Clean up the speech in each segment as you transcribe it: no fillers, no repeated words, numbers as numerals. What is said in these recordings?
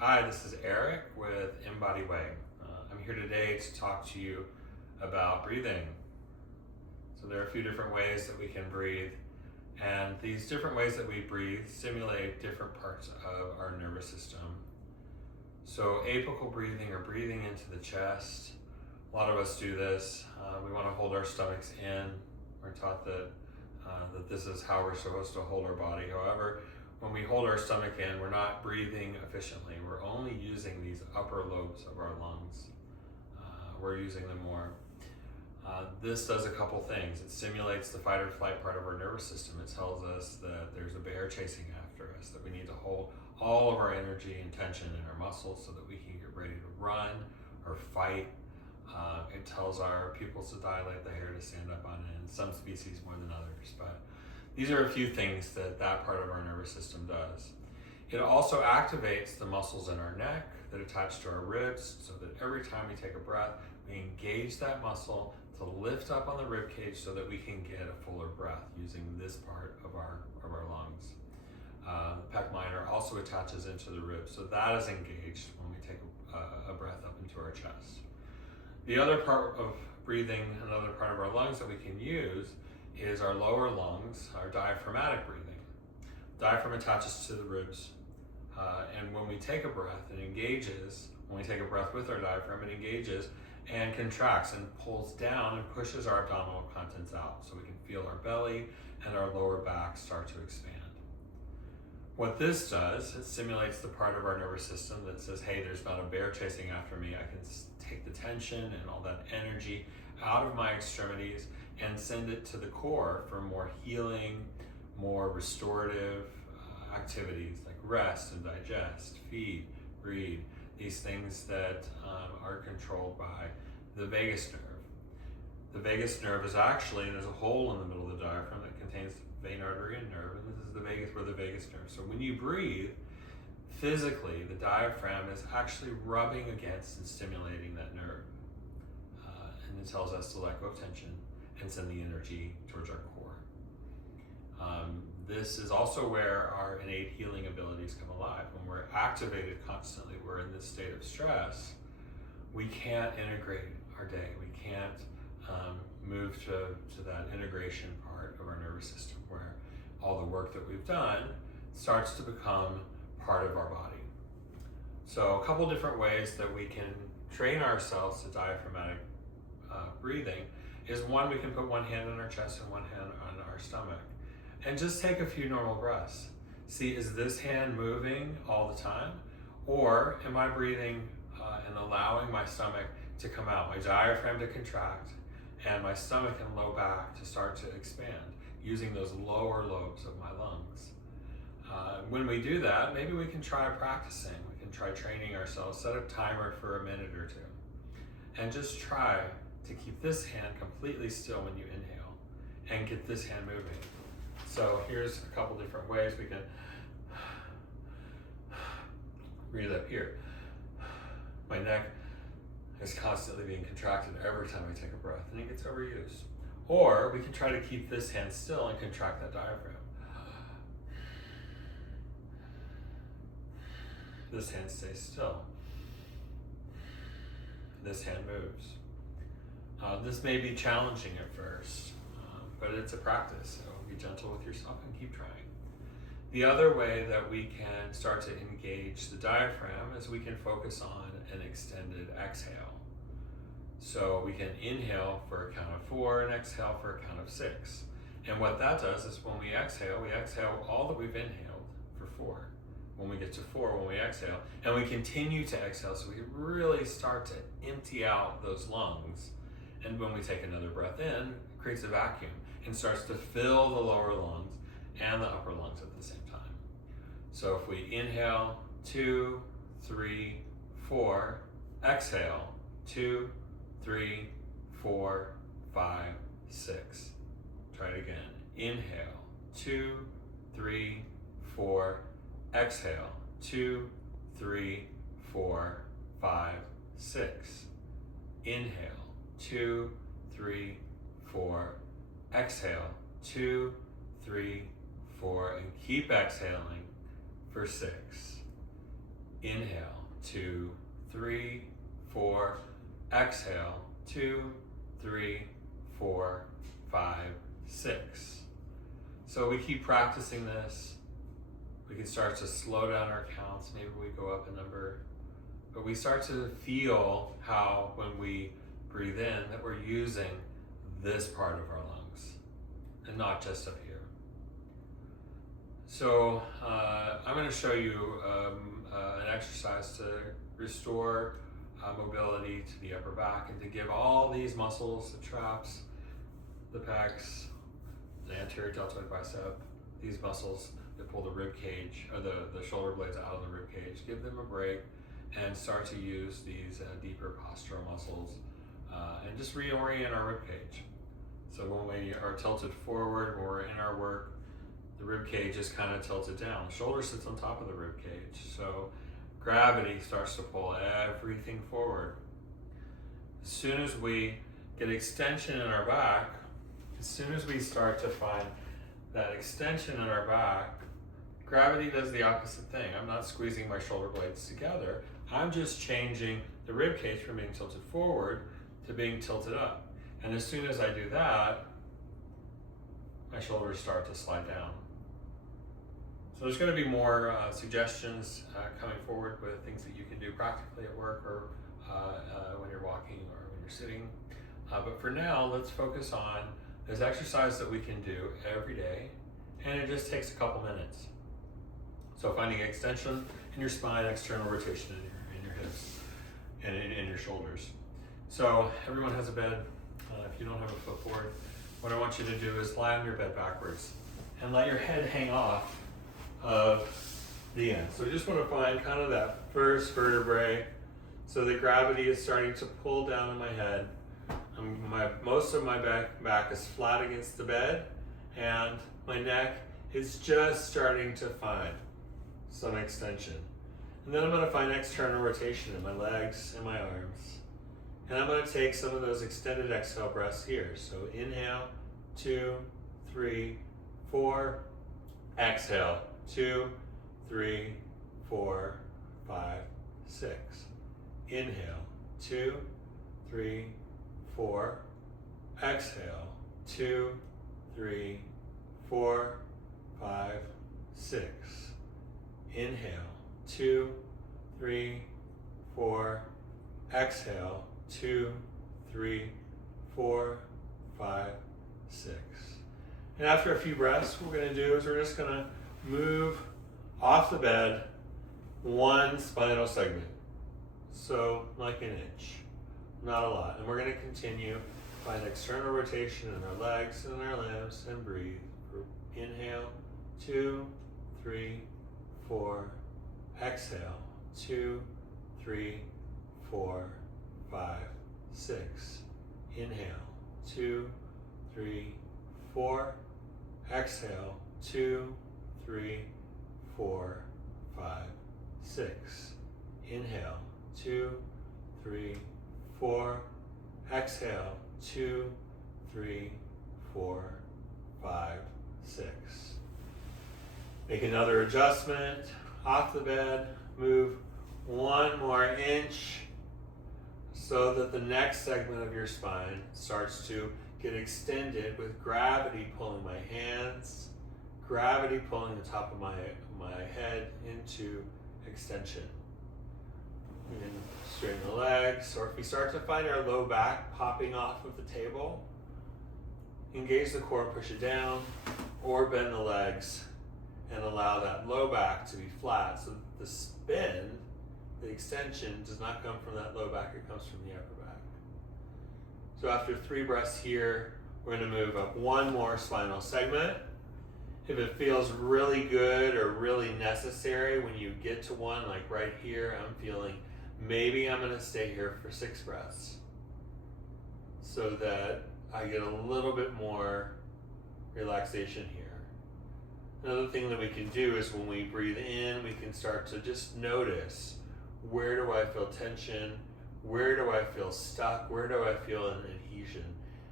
Hi, this is Eric with Embody Way. I'm here today to talk to you about breathing. So there are a few different ways that we can breathe, and these different ways that we breathe stimulate different parts of our nervous system. So apical breathing, or breathing into the chest, a lot of us do this. We want to hold our stomachs in. We're taught that this is how we're supposed to hold our body. However, when we hold our stomach in, we're not breathing efficiently. We're only using these upper lobes of our lungs. We're using them more. This does a couple things. It stimulates the fight or flight part of our nervous system. It tells us that there's a bear chasing after us, that we need to hold all of our energy and tension in our muscles so that we can get ready to run or fight. It tells our pupils to dilate, the hair to stand up on end, some species more than others. But these are a few things that part of our nervous system does. It also activates the muscles in our neck that attach to our ribs, so that every time we take a breath, we engage that muscle to lift up on the rib cage so that we can get a fuller breath using this part of our lungs. The pec minor also attaches into the ribs, so that is engaged when we take a breath up into our chest. The other part of breathing, another part of our lungs that we can use, is our lower lungs, our diaphragmatic breathing. Diaphragm attaches to the ribs, and when we take a breath, it engages. When we take a breath with our diaphragm, it engages and contracts and pulls down and pushes our abdominal contents out, so we can feel our belly and our lower back start to expand. What this does, it stimulates the part of our nervous system that says, hey, there's not a bear chasing after me. I can take the tension and all that energy out of my extremities and send it to the core for more healing, more restorative activities like rest and digest, feed, breathe, these things that are controlled by the vagus nerve. The vagus nerve is actually, there's a hole in the middle of the diaphragm that contains vein, artery, and nerve, and this is the vagus, where the vagus nerve. So when you breathe, physically, the diaphragm is actually rubbing against and stimulating that nerve. And it tells us to let go of tension and send the energy towards our core. This is also where our innate healing abilities come alive. When we're activated constantly, we're in this state of stress, we can't integrate our day. We can't move to that integration part of our nervous system where all the work that we've done starts to become part of our body. So a couple different ways that we can train ourselves to diaphragmatic breathing is one, we can put one hand on our chest and one hand on our stomach and just take a few normal breaths. See, is this hand moving all the time? Or am I breathing and allowing my stomach to come out, my diaphragm to contract, and my stomach and low back to start to expand using those lower lobes of my lungs? When we do that, maybe we can try practicing. We can try training ourselves, set a timer for a minute or two, and just try to keep this hand completely still when you inhale and get this hand moving. So here's a couple different ways we can breathe up here. My neck is constantly being contracted every time I take a breath, and it gets overused. Or we can try to keep this hand still and contract that diaphragm. This hand stays still. This hand moves. This may be challenging at first, but it's a practice, so be gentle with yourself and keep trying. The other way that we can start to engage the diaphragm is we can focus on an extended exhale. So we can inhale for a count of 4 and exhale for a count of 6. And what that does is when we exhale all that we've inhaled for 4. When we get to 4, when we exhale, and we continue to exhale, so we really start to empty out those lungs. And when we take another breath in, it creates a vacuum and starts to fill the lower lungs and the upper lungs at the same time. So if we inhale, 2, 3, 4, exhale, 2, 3, 4, 5, 6. Try it again. Inhale, 2, 3, 4, exhale, 2, 3, 4, 5, 6. Inhale, 2, 3, 4, exhale, 2, 3, 4, and keep exhaling for 6. Inhale, 2, 3, 4. Exhale, 2, 3, 4, 5, 6. So we keep practicing this. We can start to slow down our counts. Maybe we go up a number. But we start to feel how when we breathe in that we're using this part of our lungs and not just up here. So I'm going to show you an exercise to restore mobility to the upper back and to give all these muscles, the traps, the pecs, the anterior deltoid bicep, these muscles that pull the rib cage or the shoulder blades out of the rib cage, give them a break and start to use these deeper postural muscles and just reorient our rib cage. So when we are tilted forward, when we're in our work, the rib cage is kind of tilted down. The shoulder sits on top of the rib cage. So gravity starts to pull everything forward. As soon as we get extension in our back, as soon as we start to find that extension in our back, gravity does the opposite thing. I'm not squeezing my shoulder blades together. I'm just changing the rib cage from being tilted forward to being tilted up. And as soon as I do that, my shoulders start to slide down. So there's going to be more suggestions coming forward with things that you can do practically at work or when you're walking or when you're sitting. But for now, let's focus on this exercise that we can do every day, and it just takes a couple minutes. So finding extension in your spine, external rotation in your hips, and in your shoulders. So everyone has a bed. If you don't have a footboard, what I want you to do is lie on your bed backwards and let your head hang off of the end. So we just want to find kind of that first vertebrae so the gravity is starting to pull down on my head. Most of my back is flat against the bed, and my neck is just starting to find some extension. And then I'm going to find external rotation in my legs and my arms. And I'm going to take some of those extended exhale breaths here. So inhale, 2, 3, 4. Exhale, 2, 3, 4, 5, 6. Inhale, 2, 3, 4. Exhale, 2, 3, 4, 5, 6. Inhale, 2, 3, 4. Exhale, 2, 3, 4, 5, 6. And after a few breaths, what we're going to do is we're just going to move off the bed one spinal segment. So like an inch, not a lot. And we're going to continue, find external rotation in our legs and our limbs, and breathe. Inhale, 2, 3, 4. Exhale, 2, 3, 4, 5, 6. Inhale, 2, 3, 4. Exhale, 2, 3, 4, 5, 6. Inhale, 2, 3, 4. Exhale, 2, 3, 4, 5, 6. Make another adjustment off the bed. Move one more inch so that the next segment of your spine starts to get extended with gravity pulling my hands, gravity pulling the top of my head into extension. And straighten the legs, or if we start to find our low back popping off of the table, engage the core and push it down, or bend the legs and allow that low back to be flat so that the spin, the extension, does not come from that low back, it comes from the upper back. So after 3 breaths here, we're going to move up one more spinal segment. If it feels really good or really necessary when you get to one, like right here, I'm feeling maybe I'm going to stay here for 6 breaths so that I get a little bit more relaxation here. Another thing that we can do is when we breathe in, we can start to just notice, where do I feel tension? Where do I feel stuck? Where do I feel an adhesion?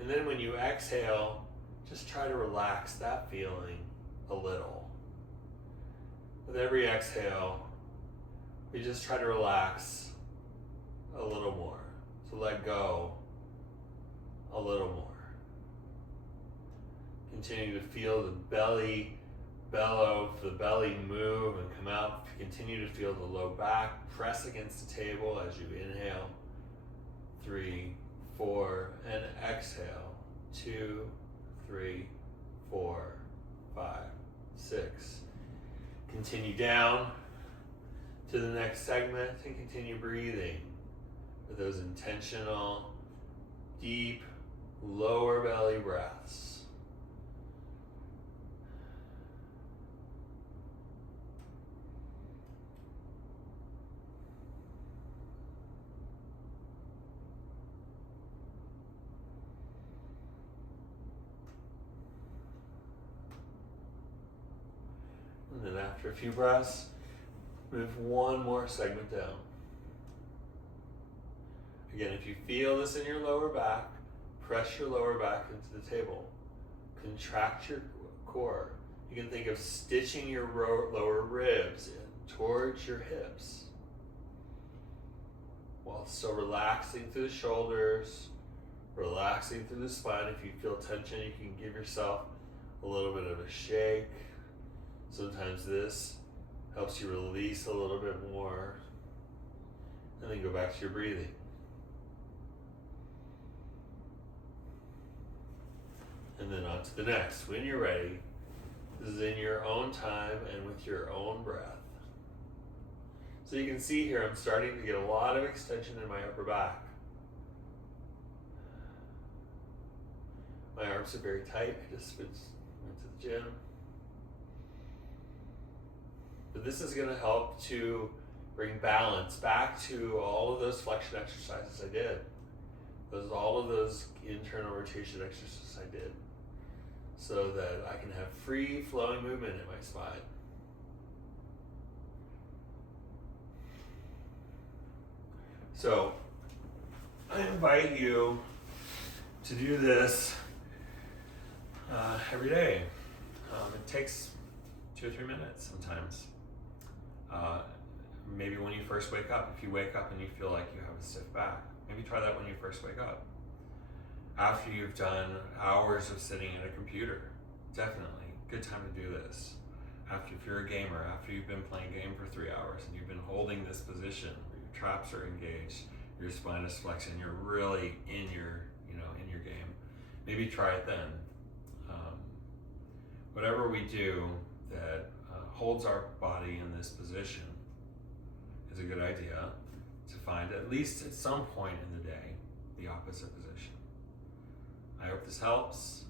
And then when you exhale, just try to relax that feeling a little. With every exhale, we just try to relax a little more, to let go a little more. Continue to feel the belly bellow, the belly move and come out. Continue to feel the low back press against the table as you inhale. 3, 4, and exhale. 2, 3, 4, 5, 6. Continue down to the next segment and continue breathing with those intentional, deep, lower belly breaths. And then after a few breaths, move one more segment down. Again, if you feel this in your lower back, press your lower back into the table. Contract your core. You can think of stitching your lower ribs in towards your hips, while still relaxing through the shoulders, relaxing through the spine. If you feel tension, you can give yourself a little bit of a shake. Sometimes this helps you release a little bit more, and then go back to your breathing. And then on to the next. When you're ready, this is in your own time and with your own breath. So you can see here, I'm starting to get a lot of extension in my upper back. My arms are very tight. I just went to the gym. But this is going to help to bring balance back to all of those flexion exercises I did. All of those internal rotation exercises I did, so that I can have free flowing movement in my spine. So I invite you to do this every day. It takes 2 or 3 minutes sometimes. Maybe when you first wake up, if you wake up and you feel like you have a stiff back, maybe try that when you first wake up. After you've done hours of sitting at a computer, definitely good time to do this. After, if you're a gamer, after you've been playing a game for 3 hours and you've been holding this position where your traps are engaged, your spine is flexed, and you're really in your game, maybe try it then. Whatever we do that holds our body in this position is a good idea to find, at least at some point in the day, the opposite position. I hope this helps.